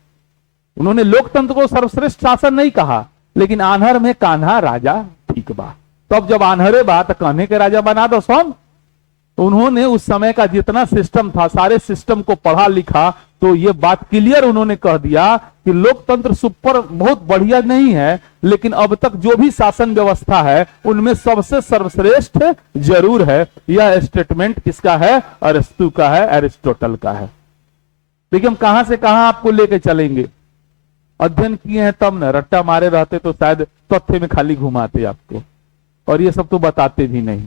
उन्होंने लोकतंत्र को सर्वश्रेष्ठ शासन नहीं कहा, लेकिन आन्हर में कान्हा राजा ठीक बा। तो अब जब आन्हरे बा तो कान्हे के राजा बना दो सोम, उन्होंने उस समय का जितना सिस्टम था सारे सिस्टम को पढ़ा लिखा, तो ये बात क्लियर उन्होंने कह दिया कि लोकतंत्र सुपर बहुत बढ़िया नहीं है, लेकिन अब तक जो भी शासन व्यवस्था है उनमें सबसे सर्वश्रेष्ठ जरूर है। यह स्टेटमेंट किसका है? अरस्तु का है, एरिस्टोटल का है। देखिए हम कहां से कहां आपको लेके चलेंगे, अध्ययन किए हैं तब न, रट्टा मारे रहते तो शायद तथ्य में खाली घुमाते आपको, और ये सब तो बताते भी नहीं।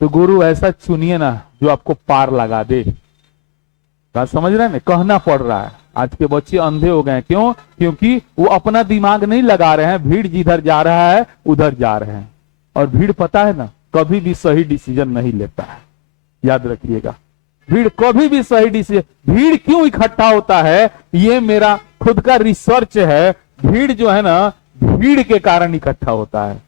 तो गुरु ऐसा चुनिए ना जो आपको पार लगा दे। बात समझ रहे हैं ना? कहना पड़ रहा है। आज के बच्चे अंधे हो गए, क्यों? क्योंकि वो अपना दिमाग नहीं लगा रहे हैं, भीड़ जिधर जा रहा है उधर जा रहे हैं। और भीड़ पता है ना कभी भी सही डिसीजन नहीं लेता है, याद रखिएगा। भीड़ कभी भी सही डिसीजन, भीड़ क्यों इकट्ठा होता है ये मेरा खुद का रिसर्च है। भीड़ जो है ना भीड़ के कारण इकट्ठा होता है।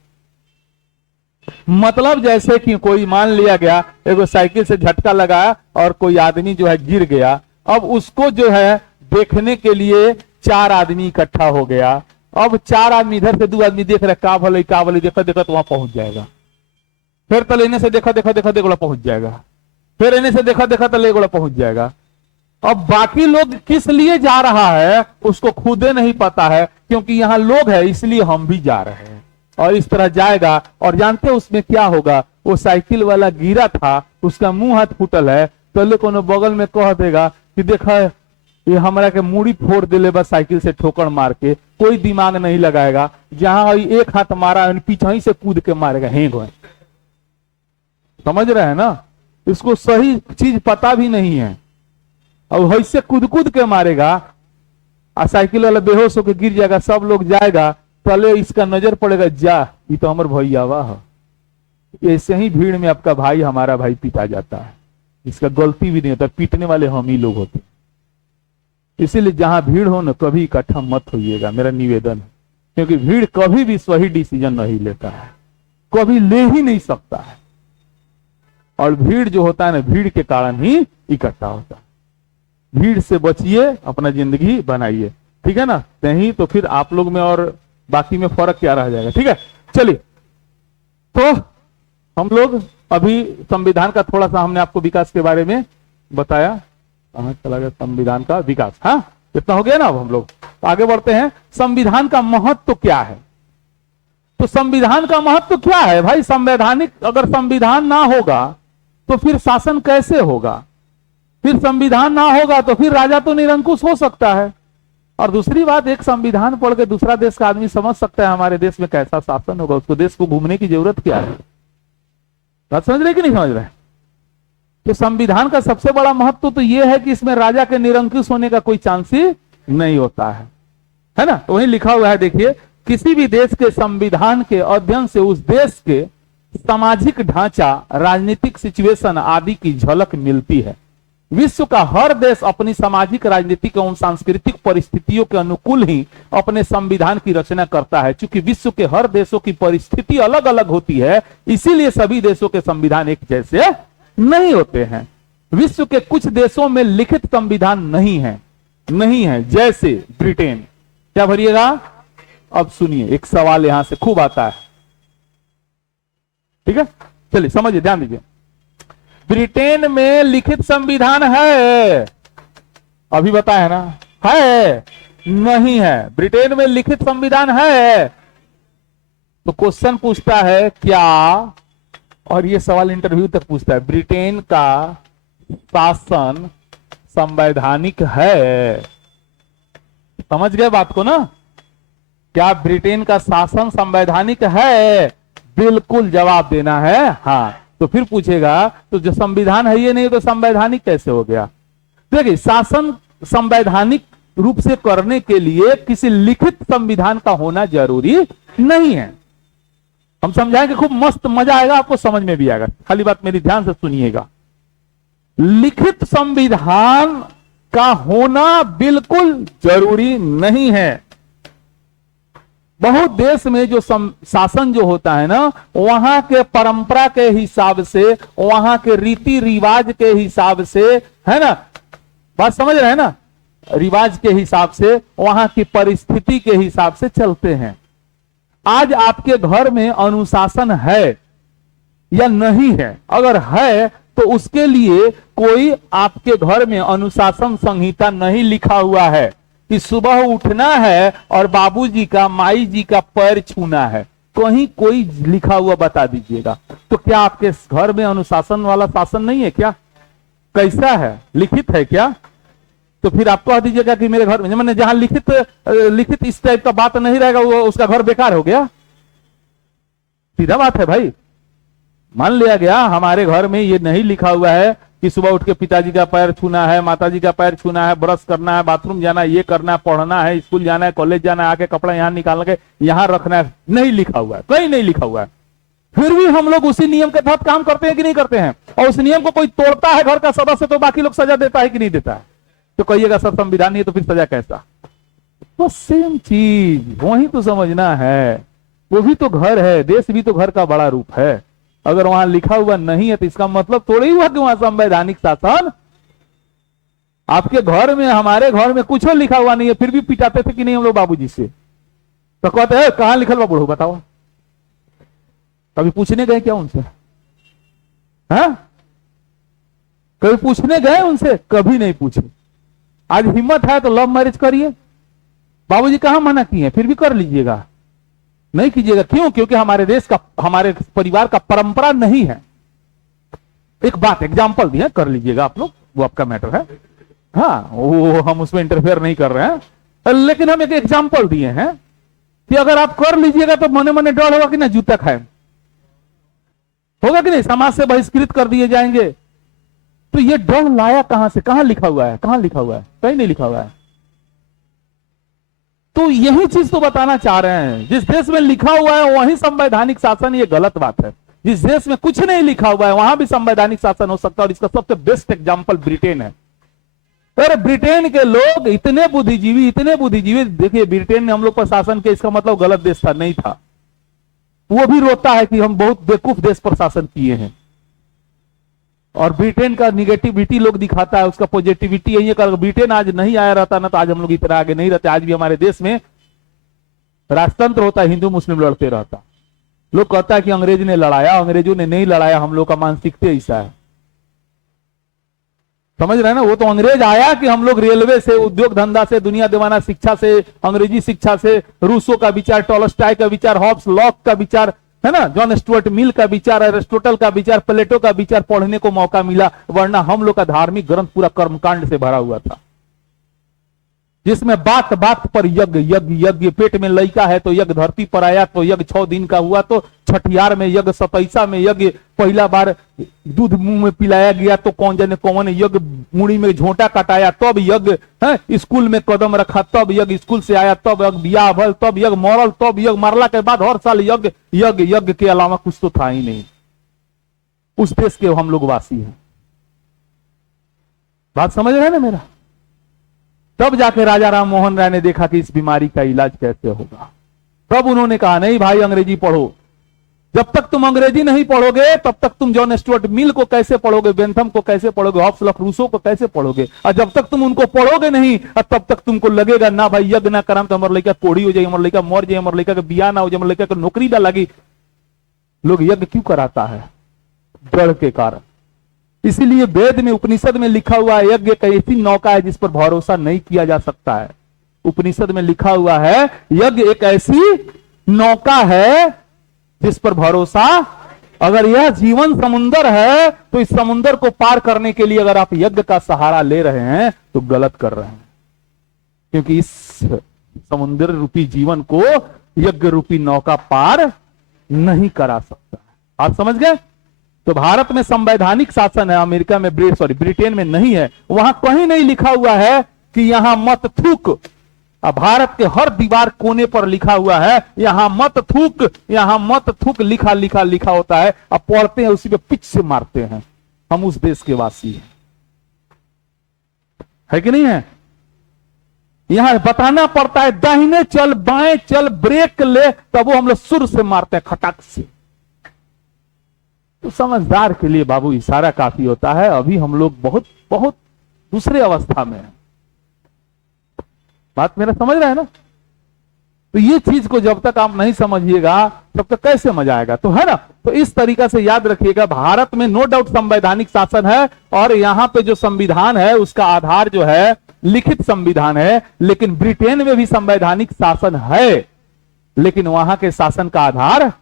मतलब जैसे कि कोई मान लिया गया एगो साइकिल से झटका लगाया और कोई आदमी जो है गिर गया, अब उसको जो है देखने के लिए 4 आदमी इकट्ठा हो गया। अब 4 आदमी इधर से 2 आदमी देख रहे का भले देखा देखा तो वहां पहुंच जाएगा। फिर तलेने से देखा देखा देखा देखा पहुंच जाएगा, फिर इन्हें से देखा देखा तलेगोड़ा पहुंच जाएगा। अब बाकी लोग किस लिए जा रहा है उसको खुदे नहीं पता है, क्योंकि यहां लोग है इसलिए हम भी जा रहे हैं। और इस तरह जाएगा और जानते उसमें क्या होगा? वो साइकिल वाला गिरा था, उसका मुंह हाथ फूटल है, तो कोनो बगल में कह देगा कि देखा ये हमारा के मूड़ी फोड़ दिले बस साइकिल से ठोकर मार के। कोई दिमाग नहीं लगाएगा, जहां एक हाथ मारा पीछे ही से कूद के मारेगा, हेंग हो। समझ रहे हैं ना? इसको सही चीज पता भी नहीं है, अब ऐसे कूद कूद के मारेगा, और साइकिल वाला बेहोश होकर गिर जाएगा, सब लोग जाएगा, पहले इसका नजर पड़ेगा, जा ये तो हमारे भैया वाह। ऐसे ही भीड़ में आपका भाई हमारा भाई पीटा जाता है, इसका गलती भी नहीं होता, पीटने वाले हम ही लोग होते। इसीलिए जहां भीड़ हो ना कभी इकट्ठा मत होइएगा, मेरा निवेदन है। क्योंकि भीड़ कभी भी सही डिसीजन नहीं लेता है, कभी ले ही नहीं सकता है। और भीड़ जो होता है ना भीड़ के कारण ही इकट्ठा होता है। भीड़ से बचिए, अपना जिंदगी बनाइए, ठीक है ना? नहीं तो फिर आप लोग में और बाकी में फर्क क्या रह जाएगा। ठीक है, चलिए तो हम लोग अभी संविधान का थोड़ा सा हमने आपको विकास के बारे में बताया। कहां चला गया संविधान का विकास? हाँ इतना हो गया ना। अब हम लोग आगे बढ़ते हैं। संविधान का महत्व क्या है? तो संविधान का महत्व क्या है भाई? संवैधानिक अगर संविधान ना होगा तो फिर शासन कैसे होगा? फिर संविधान ना होगा तो फिर राजा तो निरंकुश हो सकता है। और दूसरी बात, एक संविधान पढ़ के दूसरा देश का आदमी समझ सकता है हमारे देश में कैसा शासन होगा, उसको देश को घूमने की जरूरत क्या है? बात समझ रहे कि नहीं समझ रहे? तो संविधान का सबसे बड़ा महत्व तो यह है कि इसमें राजा के निरंकुश होने का कोई चांस ही नहीं होता है ना? तो वहीं लिखा हुआ है, देखिए, किसी भी देश के संविधान के अध्ययन से उस देश के सामाजिक ढांचा, राजनीतिक सिचुएशन आदि की झलक मिलती है। विश्व का हर देश अपनी सामाजिक, राजनीतिक एवं सांस्कृतिक परिस्थितियों के अनुकूल ही अपने संविधान की रचना करता है। चूंकि विश्व के हर देशों की परिस्थिति अलग अलग होती है, इसीलिए सभी देशों के संविधान एक जैसे नहीं होते हैं। विश्व के कुछ देशों में लिखित संविधान नहीं है, जैसे ब्रिटेन। क्या भरिएगा? अब सुनिए, एक सवाल यहां से खूब आता है, ठीक है? चलिए समझिए, ध्यान दीजिए। ब्रिटेन में लिखित संविधान है? अभी बताया ना, है नहीं है? ब्रिटेन में लिखित संविधान है? तो क्वेश्चन पूछता है क्या, और ये सवाल इंटरव्यू तक पूछता है, ब्रिटेन का शासन संवैधानिक है? समझ गए बात को ना? क्या ब्रिटेन का शासन संवैधानिक है? बिल्कुल जवाब देना है हाँ। तो फिर पूछेगा तो जो संविधान है ये नहीं तो संवैधानिक कैसे हो गया? देखिए, शासन संवैधानिक रूप से करने के लिए किसी लिखित संविधान का होना जरूरी नहीं है। हम समझाएंगे, खूब मस्त मजा आएगा, आपको समझ में भी आएगा। खाली बात मेरी ध्यान से सुनिएगा। लिखित संविधान का होना बिल्कुल जरूरी नहीं है। बहुत देश में जो शासन जो होता है ना, वहां के परंपरा के हिसाब से, वहां के रीति रिवाज के हिसाब से, है ना? बात समझ रहे हैं ना? रिवाज के हिसाब से, वहां की परिस्थिति के हिसाब से चलते हैं। आज आपके घर में अनुशासन है, या नहीं है? अगर है तो उसके लिए कोई आपके घर में अनुशासन संहिता नहीं लिखा हुआ है कि सुबह उठना है और बाबूजी का माई जी का पैर छूना है, कहीं कोई लिखा हुआ बता दीजिएगा। तो क्या आपके घर में अनुशासन वाला शासन नहीं है क्या? कैसा है? लिखित है क्या? तो फिर आप कह दीजिएगा कि मेरे घर में, मैंने जहां लिखित इस टाइप का बात नहीं रहेगा वो उसका घर बेकार हो गया। सीधा बात है भाई। मान लिया गया हमारे घर में ये नहीं लिखा हुआ है कि सुबह उठ के पिताजी का पैर छूना है, माताजी का पैर छूना है, ब्रश करना है, बाथरूम जाना है, ये करना है, पढ़ना है, स्कूल जाना है, कॉलेज जाना है, आके कपड़ा यहाँ निकाल के यहाँ रखना है, नहीं लिखा हुआ है, कहीं नहीं लिखा हुआ है। फिर भी हम लोग उसी नियम के तहत काम करते हैं कि नहीं करते हैं? और उस नियम को कोई तोड़ता है घर का सदस्य तो बाकी लोग सजा देता है कि नहीं देता है? तो कहिएगा सर संविधान नहीं है तो फिर सजा कैसा? तो सेम चीज वही तो समझना है। वो भी तो घर है, देश भी तो घर का बड़ा रूप है। अगर वहां लिखा हुआ नहीं है तो इसका मतलब थोड़ा ही हुआ कि वहां संवैधानिक शासन। आपके घर में, हमारे घर में कुछ लिखा हुआ नहीं है, फिर भी पिटाते थे कि नहीं हम लोग बाबूजी से? तो कहते हैं कहां लिखल बा बुढ़ो बताओ। कभी पूछने गए क्या उनसे? हाँ, कभी पूछने गए उनसे? कभी नहीं पूछे। आज हिम्मत है तो लव मैरिज करिए। बाबूजी कहां मना किए, फिर भी कर लीजिएगा। नहीं कीजिएगा क्यों? क्योंकि हमारे देश का, हमारे परिवार का परंपरा नहीं है। एक बात एग्जांपल दिया, कर लीजिएगा आप लोग, वो आपका मैटर है। हाँ, वो हम उसमें इंटरफेयर नहीं कर रहे हैं, लेकिन हम एक एग्जांपल दिए हैं कि अगर आप कर लीजिएगा तो मने मने डर होगा कि ना जूता खाए, होगा कि नहीं? समाज से बहिष्कृत कर दिए जाएंगे। तो ये डर लाया कहां से? कहां लिखा हुआ है? कहां लिखा हुआ है? कहीं नहीं लिखा हुआ है। तो यही चीज तो बताना चाह रहे हैं, जिस देश में लिखा हुआ है वही संवैधानिक शासन, ये गलत बात है। जिस देश में कुछ नहीं लिखा हुआ है वहां भी संवैधानिक शासन हो सकता है। और इसका सबसे बेस्ट एग्जांपल ब्रिटेन है। अरे ब्रिटेन के लोग इतने बुद्धिजीवी, देखिए ब्रिटेन ने हम लोग पर शासन किया, इसका मतलब गलत देश था, नहीं था। वो भी रोता है कि हम बहुत बेवकूफ देश पर शासन किए हैं। और ब्रिटेन का निगेटिविटी लोग दिखाता है, उसका पॉजिटिविटी यही है कि ब्रिटेन आज नहीं आया रहता ना तो आज हम लोग इतना आगे नहीं रहते। आज भी हमारे देश में राजतंत्र होता है, हिंदू मुस्लिम लड़ते रहता। लोग कहता है कि अंग्रेज ने लड़ाया, अंग्रेजों ने नहीं लड़ाया, हम लोग का मानसिकता ऐसा है। समझ रहे हैं ना? वो तो अंग्रेज आया कि हम लोग रेलवे से, उद्योग धंधा से, दुनिया दीवाना शिक्षा से, अंग्रेजी शिक्षा से, रूसों का विचार, टॉलस्टॉय का विचार, हॉब्स लॉक का विचार, है ना, जॉन स्टुअर्ट मिल का विचार, एरिस्टोटल का विचार, प्लेटो का विचार पढ़ने को मौका मिला। वरना हम लोग का धार्मिक ग्रंथ पूरा कर्मकांड से भरा हुआ था, जिसमें बात बात पर यज्ञ यज्ञ यज्ञ। पेट में लड़का है तो यज्ञ, धरती पर आया तो यज्ञ, 6 दिन का हुआ तो छठियार में यज्ञ, 27 में यज्ञ, पहला बार दूध मुंह में पिलाया गया तो कौन जाने कौन यज्ञ, मुड़ी में झोंटा कटाया तब यज्ञ है, स्कूल में कदम रखा तब यज्ञ, स्कूल से आया तब यज्ञ, बियाह भल तब यज्ञ, मरल तब यज्ञ, मरला के बाद हर साल यज्ञ यज्ञ यज्ञ के अलावा कुछ तो था ही नहीं। उस देश के हम लोग वासी हैं। बात समझ रहे हैं ना मेरा? तब जाके राजा राम मोहन राय ने देखा कि इस बीमारी का इलाज कैसे होगा। तब उन्होंने कहा नहीं भाई अंग्रेजी पढ़ो। जब तक तुम अंग्रेजी नहीं पढ़ोगे तब तक तुम जॉन स्टुअर्ट मिल को कैसे पढ़ोगे, बेंथम को कैसे पढ़ोगे, हॉब्स लॉक रूसो को कैसे पढ़ोगे? और जब तक तुम उनको पढ़ोगे नहीं तब तक तुमको लगेगा ना भाई यज्ञ ना कराम तो हमारे लड़का कोड़ी हो जाए, हमारे लड़का मर जाए, हमारे लड़का का बियाह ना हो जाए, हमारे लड़का को नौकरी ना लगी। लोग यज्ञ क्यों कराता है? डर के कारण। इसीलिए वेद में, उपनिषद में लिखा हुआ है यज्ञ एक ऐसी नौका है जिस पर भरोसा नहीं किया जा सकता है। उपनिषद में लिखा हुआ है यज्ञ एक ऐसी नौका है जिस पर भरोसा, अगर यह जीवन समुंदर है तो इस समुंदर को पार करने के लिए अगर आप यज्ञ का सहारा ले रहे हैं तो गलत कर रहे हैं, क्योंकि इस समुंदर रूपी जीवन को यज्ञ रूपी नौका पार नहीं करा सकता। आप समझ गए? तो भारत में संवैधानिक शासन है, अमेरिका में ब्रिटेन में नहीं है। वहां कहीं नहीं लिखा हुआ है कि यहां मत थूक। अब भारत के हर दीवार कोने पर लिखा हुआ है यहां मत थूक, यहां मत थूक, लिखा लिखा लिखा होता है। अब पढ़ते हैं उसी पे पिच से मारते हैं। हम उस देश के वासी हैं, है कि नहीं है? यहां बताना पड़ता है दाहिने चल, बाएं चल, ब्रेक ले, तब वो हम लोग सुर से मारते हैं, खटक से। तो समझदार के लिए बाबू इशारा काफी होता है। अभी हम लोग बहुत बहुत दूसरे अवस्था में है। बात मेरा समझ रहा है ना? तो तो ये चीज को जब तक आप नहीं समझिएगा तब तक कैसे मजा आएगा, तो है ना। तो इस तरीका से याद रखिएगा, भारत में नो डाउट संवैधानिक शासन है, और यहाँ पे जो संविधान है उसका आधार जो है लिखित संविधान है। लेकिन ब्रिटेन में भी संवैधानिक शासन है, लेकिन वहां के शासन का आधार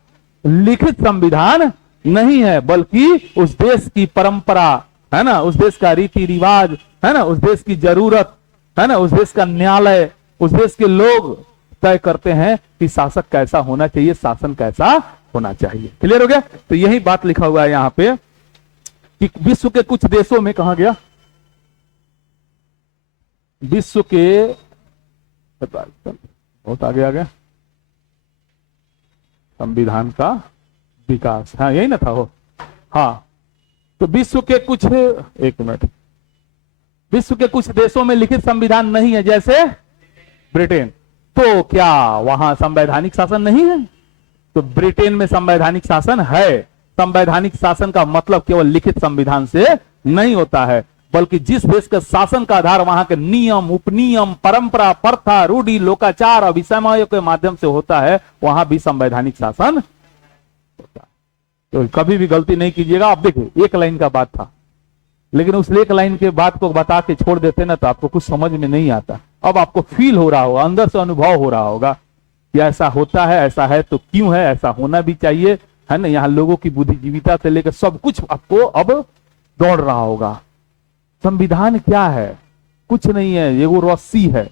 लिखित संविधान नहीं है, बल्कि उस देश की परंपरा, है ना, उस देश का रीति रिवाज, है ना, उस देश की जरूरत, है ना, उस देश का न्यायालय, उस देश के लोग तय करते हैं कि शासक कैसा होना चाहिए, शासन कैसा होना चाहिए। क्लियर हो गया। तो यही बात लिखा हुआ है यहाँ पे कि विश्व के कुछ देशों में, कहा गया, विश्व के, बहुत आगे आ गया, संविधान का विकास, हाँ यही ना था हो, हाँ। तो विश्व के कुछ, एक मिनट, विश्व के कुछ देशों में लिखित संविधान नहीं है, जैसे ब्रिटेन। तो क्या वहां संवैधानिक शासन नहीं है? तो ब्रिटेन में संवैधानिक शासन है। संवैधानिक शासन का मतलब केवल लिखित संविधान से नहीं होता है, बल्कि जिस देश का शासन का आधार वहां के नियम, उपनियम, परंपरा, प्रथा, रूढ़ि, लोकाचार और विषमयों के माध्यम से होता है, वहां भी संवैधानिक शासन होता है। तो कभी भी गलती नहीं कीजिएगा। आप देखिए, एक लाइन का बात था, लेकिन उस एक लाइन के बात को बता के छोड़ देते ना तो आपको कुछ समझ में नहीं आता। अब आपको फील हो रहा होगा, अंदर से अनुभव हो रहा होगा कि ऐसा होता है, ऐसा है तो क्यों है, ऐसा होना भी चाहिए, है ना। यहाँ लोगों की बुद्धिजीविता से लेकर सब कुछ आपको अब दौड़ रहा होगा। संविधान क्या है? कुछ नहीं है, ये वो रस्सी है।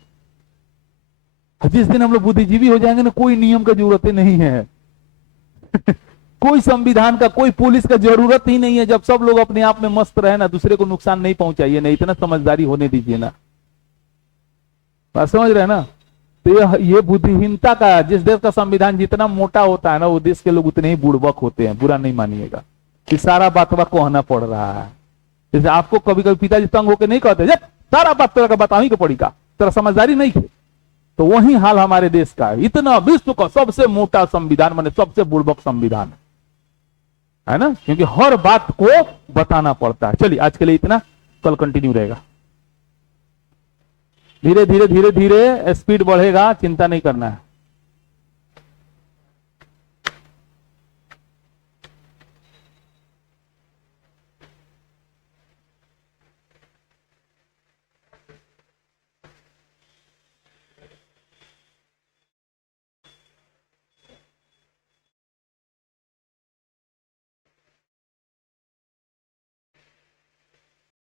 जिस दिन हम लोग बुद्धिजीवी हो जाएंगे ना, कोई नियम का जरूरत ही नहीं है कोई संविधान का, कोई पुलिस का जरूरत ही नहीं है। जब सब लोग अपने आप में मस्त रहे ना, दूसरे को नुकसान नहीं पहुंचाइए ना, इतना समझदारी होने दीजिए ना, बात समझ रहे हैं ना। तो ये बुद्धिहीनता का, जिस देश का संविधान जितना मोटा होता है ना, वो देश के लोग उतने ही बुड़बक होते हैं। बुरा नहीं मानिएगा, कि सारा बात कहना पड़ रहा है। जैसे आपको कभी कभी पिताजी तंग होकर नहीं कहते, जब सारा बात तेरा का बतावी के पड़ी का, तेरा समझदारी नहीं थी। तो वही हाल हमारे देश का है। इतना विश्व का सबसे मोटा संविधान, माने सबसे बुड़बक संविधान है ना, क्योंकि हर बात को बताना पड़ता है। चलिए आज के लिए इतना, कल कंटिन्यू रहेगा। धीरे धीरे धीरे धीरे स्पीड बढ़ेगा, चिंता नहीं करना है।